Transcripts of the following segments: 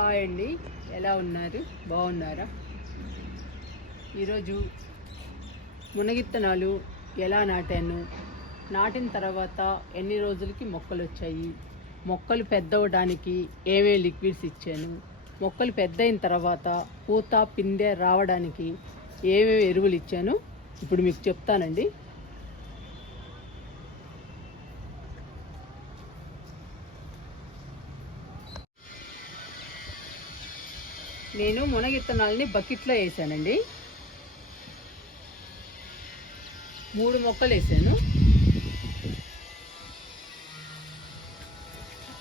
Hi అండి. ఎలా ఉన్నారు? బాగున్నారా? ఈరోజు మునగిత్తనాలు ఎలా నాటాను? నాటిన తర్వాత ఎన్ని రోజులకి మొక్కలు వచ్చాయి మొక్కలు పెద్దవడానికి ఏమేమి లిక్విడ్స్ ఇచ్చాను? మొక్కలు పెద్ద అయిన తర్వాత పూత పిందె రావడానికి ఏమేమి ఎరువులు ఇచ్చాను? ఇప్పుడు మీకు చెప్తానండి. నేను మునగిత్తనాలని బకెట్లో వేసానండి. మూడు మొక్కలు వేసాను.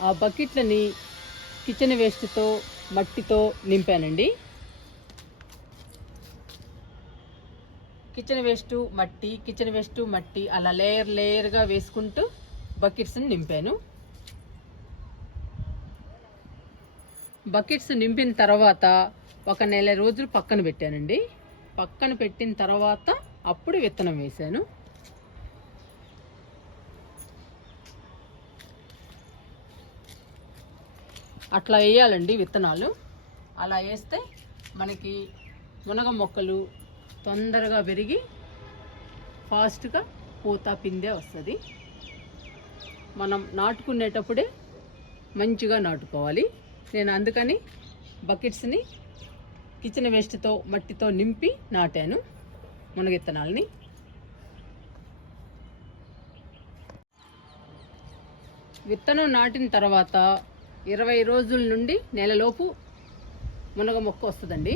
ఆ బకెట్లని కిచెన్ వేస్ట్తో మట్టితో నింపానండి. కిచెన్ వేస్ట్ మట్టి కిచెన్ వేస్ట్ మట్టి అలా లేయర్ లేయర్గా వేసుకుంటూ బకెట్స్ని నింపాను. బకెట్స్ నింపిన తర్వాత ఒక నెల రోజులు పక్కన పెట్టానండి. పక్కన పెట్టిన తర్వాత అప్పుడు విత్తనం వేశాను. అట్లా వేయాలండి విత్తనాలు. అలా వేస్తే మనకి మునగ మొక్కలు తొందరగా పెరిగి ఫాస్ట్గా పూత పిందే వస్తుంది. మనం నాటుకునేటప్పుడే మంచిగా నాటుకోవాలి. నేను అందుకని బకెట్స్ని కిచెన్ వేస్ట్తో మట్టితో నింపి నాటాను మునగిత్తనాలని. విత్తనం నాటిన తర్వాత ఇరవై రోజుల నుండి నెలలోపు మునగ మొక్క వస్తుందండి.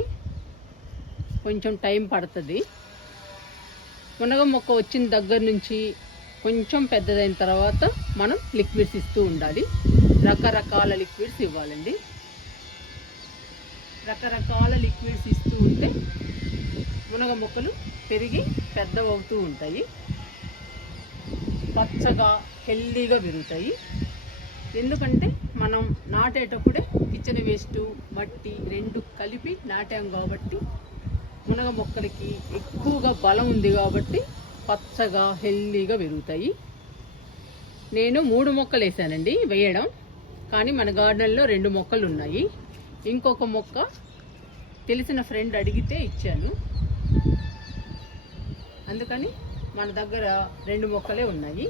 కొంచెం టైం పడుతుంది. మునగ మొక్క వచ్చిన దగ్గర నుంచి కొంచెం పెద్దదైన తర్వాత మనం లిక్విడ్స్ ఇస్తూ ఉండాలి. రకరకాల లిక్విడ్స్ ఇవ్వాలండి. రకరకాల లిక్విడ్స్ ఇస్తూ ఉంటే మునగ మొక్కలు పెరిగి పెద్దవవుతూ ఉంటాయి. పచ్చగా హెల్దీగా పెరుగుతాయి. ఎందుకంటే మనం నాటేటప్పుడే కిచెన్ వేస్ట్ మట్టి రెండు కలిపి నాటాం కాబట్టి మునగ మొక్కలకి ఎక్కువగా బలం ఉంది కాబట్టి పచ్చగా హెల్దీగా పెరుగుతాయి. నేను మూడు మొక్కలు వేసానండి వేయడం. కానీ మన గార్డెన్లో రెండు మొక్కలు ఉన్నాయి ఇంకొక మొక్క తెలిసిన ఫ్రెండ్ అడిగితే ఇచ్చాను. అందుకని మన దగ్గర రెండు మొక్కలే ఉన్నాయి.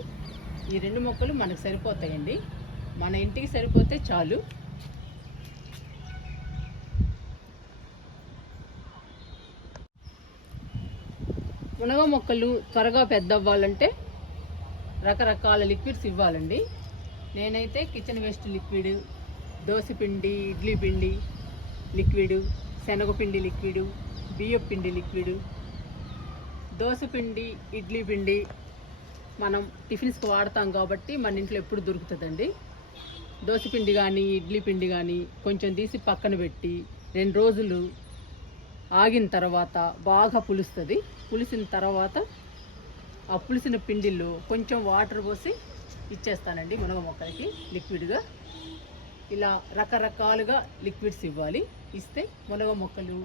ఈ రెండు మొక్కలు మనకు సరిపోతాయండి. మన ఇంటికి సరిపోతే చాలు. మునగ మొక్కలు త్వరగా పెద్ద అవ్వాలంటే రకరకాల లిక్విడ్స్ ఇవ్వాలండి. నేనైతే కిచెన్ వేస్ట్ లిక్విడ్ దోసపిండి ఇడ్లీ పిండి లిక్విడ్ శనగపిండి లిక్విడ్ బియ్యం పిండి లిక్విడ్ దోసపిండి ఇడ్లీ పిండి మనం టిఫిన్స్కి వాడతాం కాబట్టి మన ఇంట్లో ఎప్పుడు దొరుకుతుందండి. దోసపిండి కానీ ఇడ్లీ పిండి కానీ కొంచెం తీసి పక్కన పెట్టి రెండు రోజులు ఆగిన తర్వాత బాగా పులుస్తుంది. పులిసిన తర్వాత ఆ పులిసిన పిండిలో కొంచెం వాటర్ పోసి ఇచ్చేస్తానండి మునగ మొక్కలకి లిక్విడ్గా. ఇలా రకరకాలుగా లిక్విడ్స్ ఇవ్వాలి. ఇస్తే మునగ మొక్కలు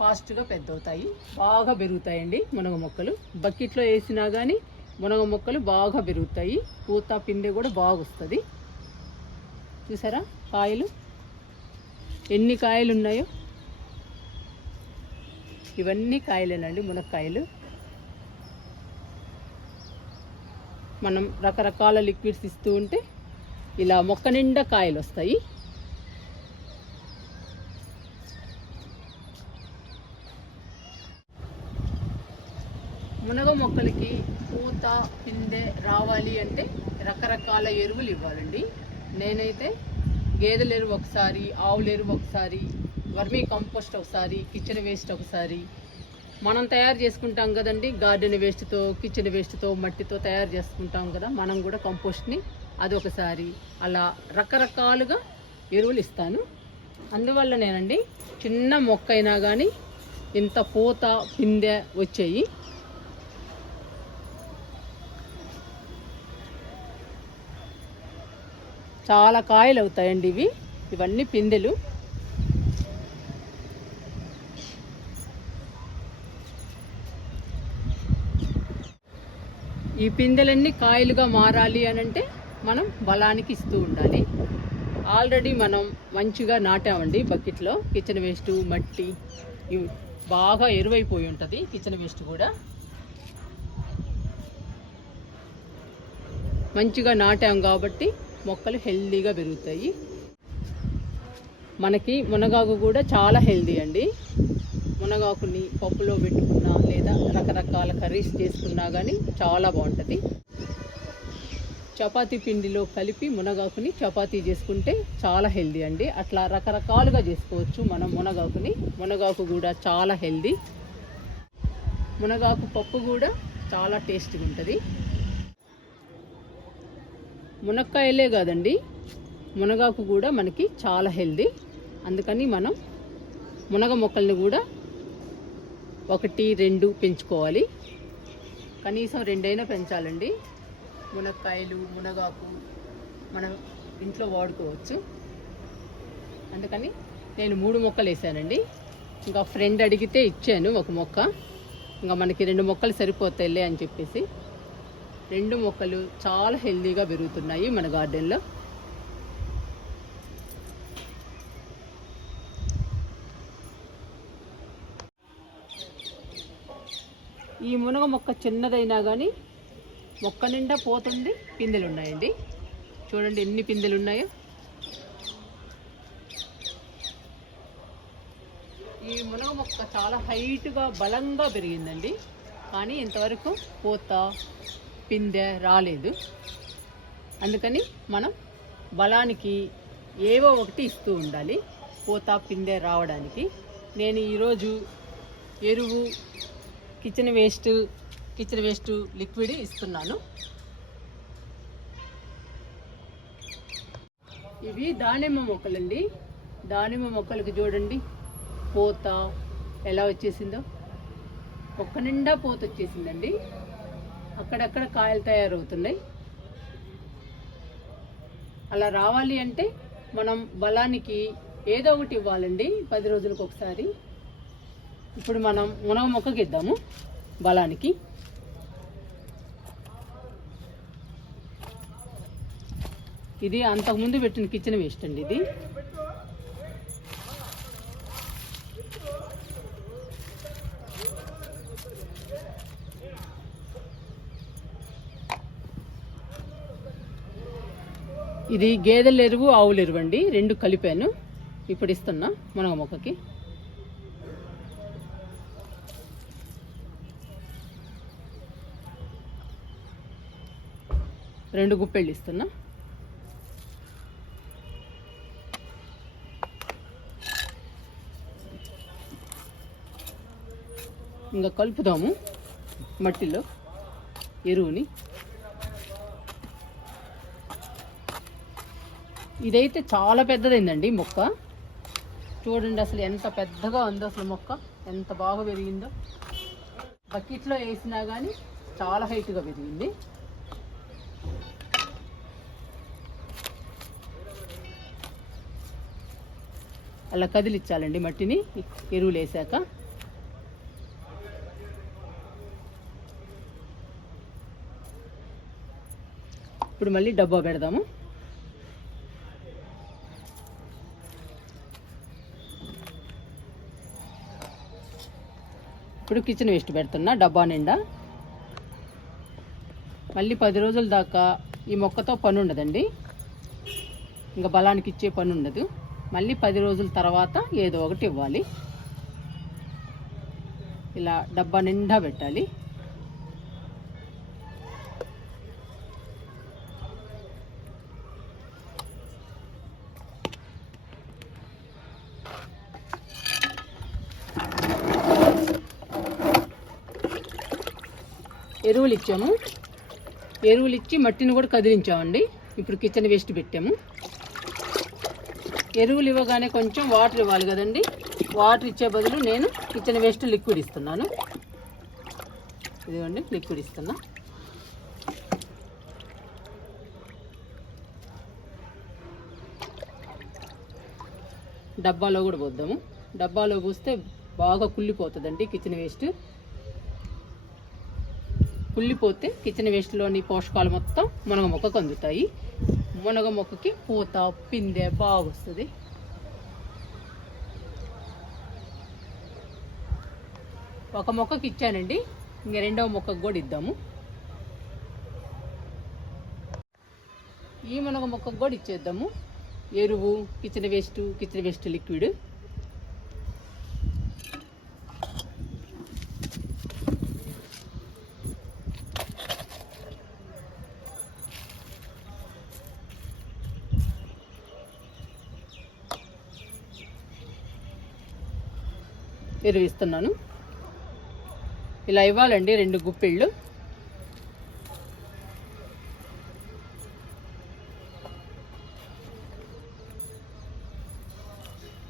ఫాస్ట్గా పెద్ద అవుతాయి బాగా పెరుగుతాయండి మునగ మొక్కలు. బకెట్లో వేసినా కానీ మునగ మొక్కలు బాగా పెరుగుతాయి. పూత పిండి కూడా బాగా వస్తుంది చూసారా కాయలు? ఎన్ని కాయలు ఉన్నాయో ఇవన్నీ కాయలేనండి మునక్కాయలు. మనం రకరకాల లిక్విడ్స్ ఇస్తూ ఉంటే ఇలా మొక్క నిండా కాయలు వస్తాయి. మునగ మొక్కలకి పూత పిందె రావాలి అంటే రకరకాల ఎరువులు ఇవ్వాలండి. నేనైతే గేదెల ఎరువు ఒకసారి ఆవుల ఎరువు ఒకసారి వర్మీ కంపోస్ట్ ఒకసారి కిచెన్ వేస్ట్ ఒకసారి మనం తయారు చేసుకుంటాం కదండి. గార్డెన్ వేస్ట్తో కిచెన్ వేస్ట్తో మట్టితో తయారు చేసుకుంటాం కదా. మనం కూడా కంపోస్ట్ని అదొకసారి అలా రకరకాలుగా ఎరువులు ఇస్తాను. అందువల్ల నేనండి చిన్న మొక్క అయినా కానీ ఇంత పూత పిందె వచ్చాయి. చాలా కాయలు అవుతాయండి ఇవి. ఇవన్నీ పిందెలు. ఈ పిందెలన్నీ కాయలుగా మారాలి అని అంటే మనం బలానికి ఇస్తూ ఉండాలి. ఆల్రెడీ మనం మంచిగా నాటామండి బకెట్లో. కిచెన్ వేస్ట్ మట్టి ఇవి బాగా ఎరువైపోయి ఉంటుంది. కిచెన్ వేస్ట్ కూడా. మంచిగా నాటాం కాబట్టి మొక్కలు హెల్దీగా పెరుగుతాయి. మనకి మునగాకు కూడా చాలా హెల్దీ అండి. మునగాకుని పప్పులో పెట్టుకున్నా లేదా రకరకాల కర్రీస్ చేసుకున్నా కానీ చాలా బాగుంటుంది. చపాతీ పిండిలో కలిపి మునగాకుని చపాతీ చేసుకుంటే చాలా హెల్దీ అండి. అట్లా రకరకాలుగా చేసుకోవచ్చు మనం మునగాకుని. మునగాకు కూడా చాలా హెల్దీ. మునగాకు పప్పు కూడా చాలా టేస్టీగా ఉంటుంది. మునక్కాయలే కాదండి. మునగాకు కూడా మనకి చాలా హెల్దీ. అందుకని మనం మునగ మొక్కల్ని కూడా ఒకటి రెండు పెంచుకోవాలి. కనీసం రెండైనా పెంచాలండి. మునక్కాయలు మునగాకు మనం ఇంట్లో వాడుకోవచ్చు. అందుకని నేను మూడు మొక్కలు వేసానండి. ఇంకా ఫ్రెండ్ అడిగితే ఇచ్చాను ఒక మొక్క. ఇంకా మనకి రెండు మొక్కలు సరిపోతాయిలే అని చెప్పేసి. రెండు మొక్కలు చాలా హెల్తీగా పెరుగుతున్నాయి మన గార్డెన్లో. ఈ మునగ మొక్క చిన్నదైనా కానీ మొక్క నిండా పోతుంది పిందెలు ఉన్నాయండి చూడండి ఎన్ని పిందెలు ఉన్నాయో ఈ మునగ మొక్క చాలా హైట్గా బలంగా పెరిగిందండి. కానీ ఇంతవరకు పూత పిందె రాలేదు. అందుకని మనం బలానికి ఏవో ఒకటి ఇస్తూ ఉండాలి. పూత పిందె రావడానికి. నేను ఈరోజు ఎరువు kitchen waste kitchen waste liquid ఇస్తున్నాను. ఇవి దానిమ్మ మొక్కలండి. దానిమ్మ మొక్కలకు చూడండి. పూత ఎలా వచ్చేసిందో. ఒక్క నిండా పూత వచ్చేసిందండి. అక్కడక్కడ కాయలు తయారవుతున్నాయి. అలా రావాలి అంటే మనం బలానికి ఏదో ఒకటి ఇవ్వాలండి. పది రోజులకు ఒకసారి. ఇప్పుడు మనం మునగ మొక్కకి ఇద్దాము బలానికి. ఇది అంతకుముందు పెట్టిన కిచెన్ వేస్ట్ అండి ఇది. ఇది గేదెల ఎరువు ఆవుల ఎరువు అండి. రెండు కలిపాను. ఇప్పుడు ఇస్తున్నా మునగ మొక్కకి. రెండు గుప్పెళ్ళు ఇస్తున్నా. ఇంకా కలుపుదాము మట్టిలో ఎరువుని. ఇదైతే చాలా పెద్దదైందండి మొక్క. చూడండి అసలు ఎంత పెద్దగా ఉందో అసలు మొక్క ఎంత బాగా పెరిగిందో. బకెట్లో వేసినా కానీ చాలా హైట్గా పెరిగింది. అలా కదిలిచ్చాలండి మట్టిని. ఎరువులు వేసాక ఇప్పుడు మళ్ళీ డబ్బా పెడదాము. ఇప్పుడు కిచెన్ వేస్ట్ పెడుతున్నా డబ్బా నిండా. మళ్ళీ పది రోజుల దాకా ఈ మొక్కతో పని ఉండదండి ఇంకా బలానికి ఇచ్చే పని ఉండదు మళ్ళీ పది రోజుల తర్వాత ఏదో ఒకటి ఇవ్వాలి. ఇలా డబ్బా నిండా పెట్టాలి. ఎరువులు ఇచ్చాము. ఎరువులు ఇచ్చి మట్టిని కూడా కదిలించామండి. ఇప్పుడు కిచెన్ వేస్ట్ పెట్టాము. ఎరువులు ఇవ్వగానే కొంచెం వాటర్ ఇవ్వాలి కదండి. వాటర్ ఇచ్చే బదులు నేను కిచెన్ వేస్ట్ లిక్విడ్ ఇస్తున్నాను. ఇదిగోండి లిక్విడ్ ఇస్తున్నా. డబ్బాలో కూడా పోద్దాము. డబ్బాలో పోస్తే బాగా కుళ్ళిపోతుందండి కిచెన్ వేస్ట్. కుళ్ళిపోతే కిచెన్ వేస్ట్లోని పోషకాలు మొత్తం మునగ మొక్కకు అందుతాయి మునగ మొక్కకి పూత పిందె బాగా వస్తుంది ఒక మొక్కకి ఇచ్చానండి ఇంక రెండవ మొక్కకు కూడా ఇద్దాము ఈ మునగ మొక్కకు కూడా ఇచ్చేద్దాము ఎరువు kitchen waste kitchen waste liquid ఎరువు ఇస్తున్నాను. ఇలా ఇవ్వాలండి రెండు గుప్పిళ్ళు.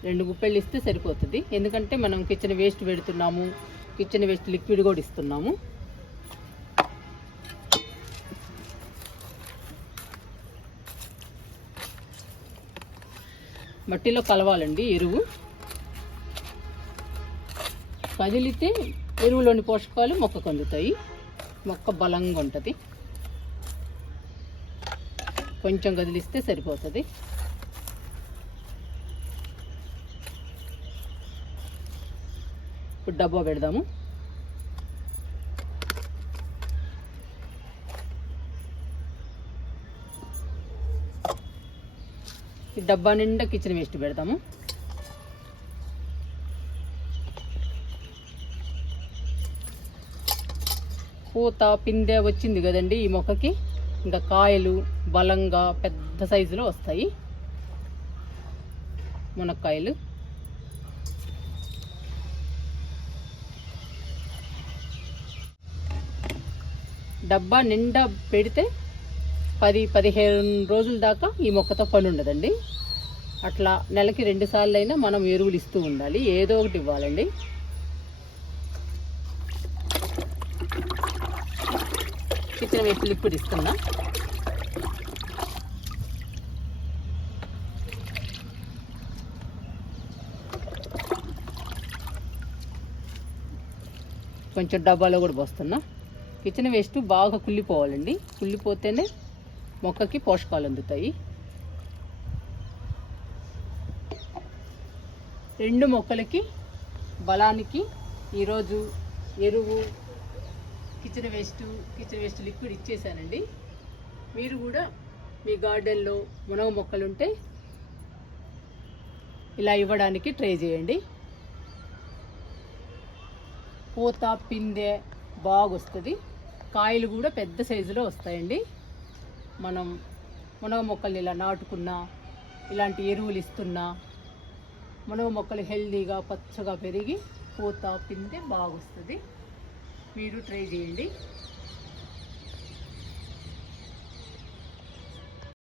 రెండు గుప్పెళ్ళు ఇస్తే సరిపోతుంది. ఎందుకంటే మనం కిచెన్ వేస్ట్ పెడుతున్నాము. కిచెన్ వేస్ట్ లిక్విడ్ కూడా ఇస్తున్నాము. మట్టిలో కలవాలండి ఎరువు. కదిలితే ఎరువులోని పోషకాలు మొక్కకు అందుతాయి మొక్క బలంగా ఉంటుంది. కొంచెం కదిలిస్తే సరిపోతుంది. ఇప్పుడు డబ్బా పెడదాము. ఈ డబ్బా నిండా కిచెన్ వేస్ట్ పెడతాము పూత పిందె వచ్చింది కదండి ఈ మొక్కకి. ఇంకా కాయలు బలంగా పెద్ద సైజులో వస్తాయి. మునక్కాయలు. డబ్బా నిండా పెడితే పది పదిహేను రోజుల దాకా ఈ మొక్కతో పని ఉండదండి. అట్లా నెలకి రెండు సార్లు అయినా మనం ఎరువులు ఇస్తూ ఉండాలి. ఏదో ఒకటి ఇవ్వాలండి. చికెన్ వేస్ట్ లిక్విడ్ ఇస్తున్నా. కొంచెం డబ్బాలో కూడా పోస్తున్నా. కిచెన్ వేస్ట్ బాగా కుళ్ళిపోవాలండి. కుళ్ళిపోతేనే మొక్కకి పోషకాలు అందుతాయి. రెండు మొక్కలకి బలానికి ఈరోజు ఎరువు kitchen waste kitchen waste liquid ఇచ్చేసానండి. మీరు కూడా మీ గార్డెన్లో మునగ మొక్కలుంటే ఇలా ఇవ్వడానికి ట్రై చేయండి. పూత పిందె బాగొస్తుంది. కాయలు కూడా పెద్ద సైజులో వస్తాయండి. మనం మునగ మొక్కల్ని ఇలా నాటుకున్నా ఇలాంటి ఎరువులు ఇస్తున్నా మునగ మొక్కలు హెల్దీగా పచ్చగా పెరిగి పూత పిందె బాగా వస్తుంది మీరు ట్రై చేయండి.